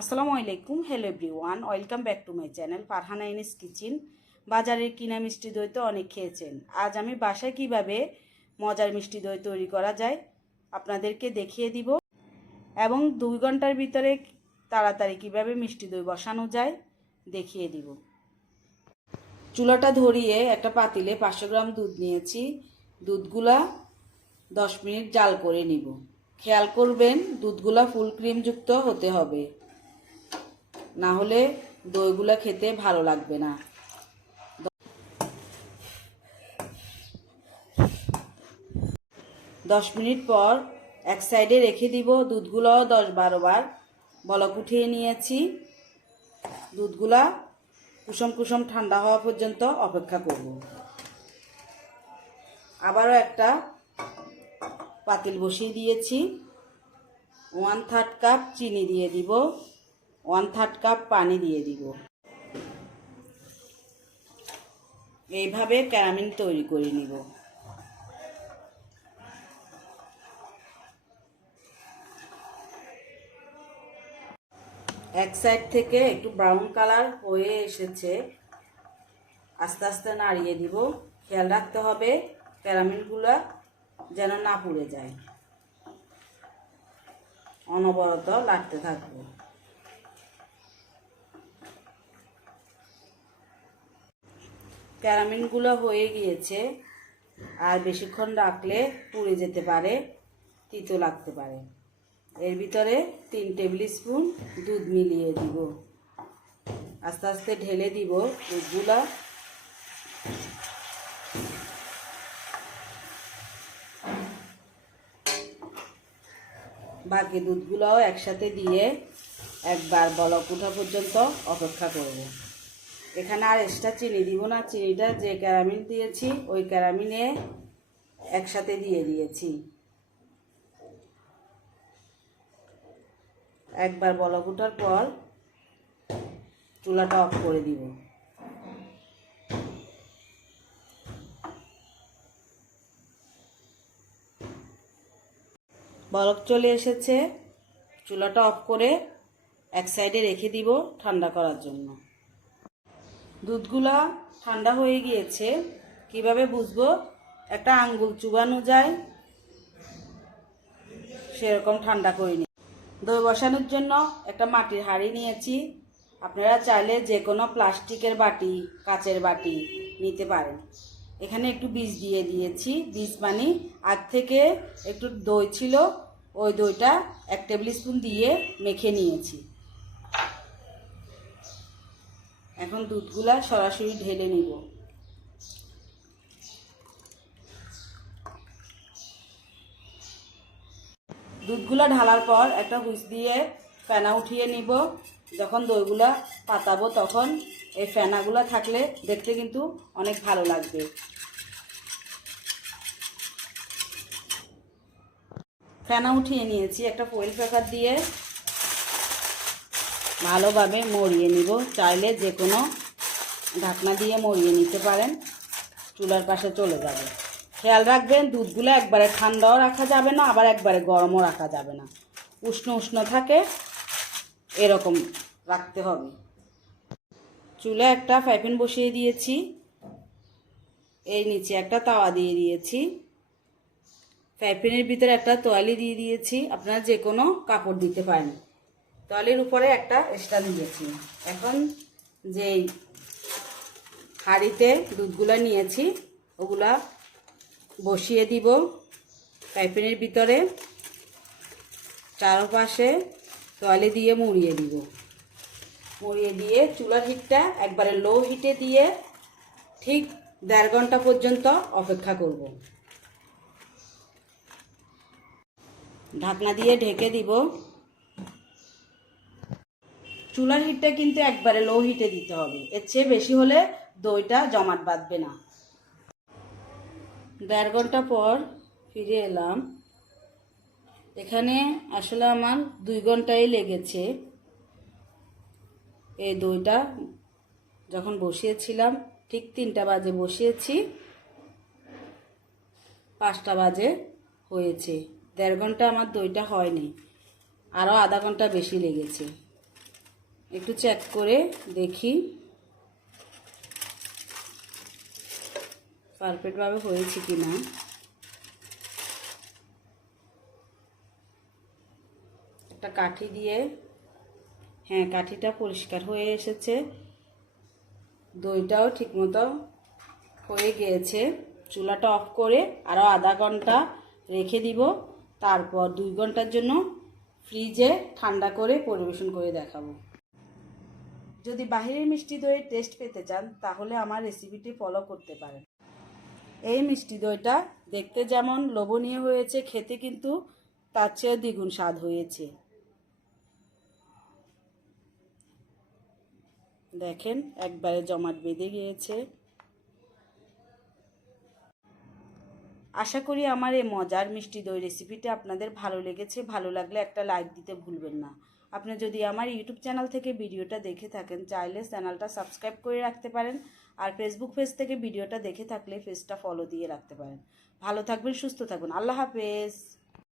আসসালামু আলাইকুম, hello everyone, welcome back to my channel Farhana Ini's kitchen. বাজারের কিনা মিষ্টি দই তো অনেক খেয়েছেন। আজ আমি বাসায় কিভাবে মজার মিষ্টি দই তৈরি করা যায় আপনাদেরকে দেখিয়ে দিব, এবং 2 ঘন্টার ভিতরে তাড়াতাড়ি কিভাবে মিষ্টি দই বসানো যায় দেখিয়ে দিব। চুলাটা ধরিয়ে একটা পাতিলে 500 গ্রাম দুধ নিয়েছি। দুধগুলা 10 মিনিট জাল করে নিব। খেয়াল করবেন দুধগুলা ফুল ক্রিমযুক্ত হতে হবে, না হলে দইগুলা খেতে ভালো লাগবে না। 10 মিনিট পর এক সাইডে রেখে দিব। দুধগুলো 10-12 বার বলক উঠিয়ে নিয়েছি। দুধগুলা কুসুম কুসুম ঠান্ডা হওয়া পর্যন্ত অপেক্ষা করব। আবারও একটা পাতিল বসিয়ে দিয়েছি। 1/3 কাপ চিনি দিয়ে দিব, 1/3 কাপ পানি দিয়ে দিব। এইভাবে ক্যারামেল তৈরি করে নিব। এক সাইড থেকে একটু ব্রাউন কালার হয়ে এসেছে, আস্তে আস্তে নাড়িয়ে দিব। খেয়াল রাখতে হবে ক্যারামেলগুলো যেন না পুড়ে যায়। অনবরত নাড়তে থাকবো। ক্যারামেলগুলো হয়ে গিয়েছে, আর বেশিক্ষণ রাখলে পুড়ে যেতে পারে, তিতো লাগতে পারে। এর ভিতরে 3 টেবিল স্পুন দুধ মিলিয়ে দিব। আস্তে আস্তে ঢেলে দিব দুধগুলা। বাকি দুধগুলোও একসাথে দিয়ে একবার বলক ওঠা পর্যন্ত অপেক্ষা করব। এখানে আর এক্সট্রা চিনি দিব না। চিনিটা যে ক্যারামেল দিয়েছি ওই ক্যারামেলে একসাথে দিয়ে দিয়েছি। একবার বলক ওঠার পর চুলাটা অফ করে দিব। বলক চলে এসেছে। চুলাটা অফ করে এক সাইডে রেখে দিব ঠান্ডা করার জন্য। দুধগুলা ঠান্ডা হয়ে গিয়েছে। কিভাবে বুঝবো? একটা আঙ্গুল চুবানো যায় সেরকম ঠান্ডা করে নিই। দই বসানোর জন্য একটা মাটির হাঁড়ি নিয়েছি। আপনারা চাইলে যে কোনো প্লাস্টিকের বাটি, কাচের বাটি নিতে পারেন। এখানে একটু বীজ দিয়ে দিয়েছি। বীজ মানে আগ থেকে একটু দই ছিল, ওই দইটা 1 টেবিল স্পুন দিয়ে মেখে নিয়েছি। এখন দুধগুলা সরাসরি ঢেলে নিব। দুধগুলা ঢালার পর একটা হুইস দিয়ে ফেনা উঠিয়ে নিব। যখন দইগুলা পাতাবো তখন এই ফেনাগুলা থাকলে দেখতে কিন্তু অনেক ভালো লাগবে। ফেনা উঠিয়ে নিয়েছি। একটা ফয়েল পেপার দিয়ে ভালোভাবে মরিয়ে নিব। চাইলে যে কোনো ঢাকনা দিয়ে মরিয়ে নিতে পারেন, চুলার পাশে চলে যাবে। খেয়াল রাখবেন দুধগুলো একবারে ঠান্ডাও রাখা যাবে না, আবার একবারে গরমও রাখা যাবে না। উষ্ণ উষ্ণ থাকে এরকম রাখতে হবে। চুলে একটা ফ্রাই প্যান বসিয়ে দিয়েছি। এই নিচে একটা তাওয়া দিয়ে দিয়েছি। ফ্রাই প্যানের ভিতরে একটা তোয়ালি দিয়ে দিয়েছি। আপনারা যে কোনো কাপড় দিতে পারেন। তোয়ালির উপরে একটা স্ট্যান্ড দিয়েছি। এখন যেই হাঁড়িতে দুধগুলো নিয়েছি ওগুলা বসিয়ে দিব ফ্রাই প্যানের ভিতরে। চারপাশে তোয়ালে দিয়ে মুড়িয়ে দিব। মুড়িয়ে দিয়ে চুলার হিটটা একবারে লো হিটে দিয়ে ঠিক 1.5 ঘন্টা পর্যন্ত অপেক্ষা করব। ঢাকনা দিয়ে ঢেকে দিব। চুলার হিটটা কিন্তু একবারে লো হিটে দিতে হবে, এর চেয়ে বেশি হলে দইটা জমাট বাঁধবে না। 1.5 ঘন্টা পর ফিরে এলাম। এখানে আসলে আমার 2 ঘন্টাই লেগেছে। এই দইটা যখন বসিয়েছিলাম ঠিক 3টা বাজে বসিয়েছি, 5টা বাজে হয়েছে। 1.5 ঘন্টা আমার দইটা হয়নি, আরও আধা ঘন্টা বেশি লেগেছে। একটু চেক করে দেখি পারফেক্টভাবে হয়েছে কিনা। একটা কাঠি দিয়ে, হ্যাঁ কাঠিটা পরিষ্কার হয়ে এসেছে, দইটাও ঠিকমতো হয়ে গিয়েছে। চুলাটা অফ করে আরও আধা ঘন্টা রেখে দিব, তারপর 2 ঘন্টার জন্য ফ্রিজে ঠান্ডা করে পরিবেশন করে দেখাবো। যদি বাহিরের মিষ্টি দইয়ের টেস্ট পেতে চান তাহলে আমার রেসিপিটি ফলো করতে পারেন। এই মিষ্টি দইটা দেখতে যেমন লোভনীয় হয়েছে, খেতে কিন্তু তার চেয়েও দ্বিগুণ স্বাদ হয়েছে। দেখেন একবারে জমাট বেঁধে গিয়েছে। আশা করি আমার এই মজার মিষ্টি দই রেসিপিটি আপনাদের ভালো লেগেছে। ভালো লাগলে একটা লাইক দিতে ভুলবেন না। আপনি যদি আমার ইউটিউব চ্যানেল থেকে ভিডিওটা দেখে থাকেন চাইলে চ্যানেলটা সাবস্ক্রাইব করে রাখতে পারেন, আর ফেসবুক পেজ থেকে ভিডিওটা দেখে থাকলে পেজটা ফলো দিয়ে রাখতে পারেন। ভালো থাকবেন, সুস্থ থাকবেন। আল্লাহ হাফেজ।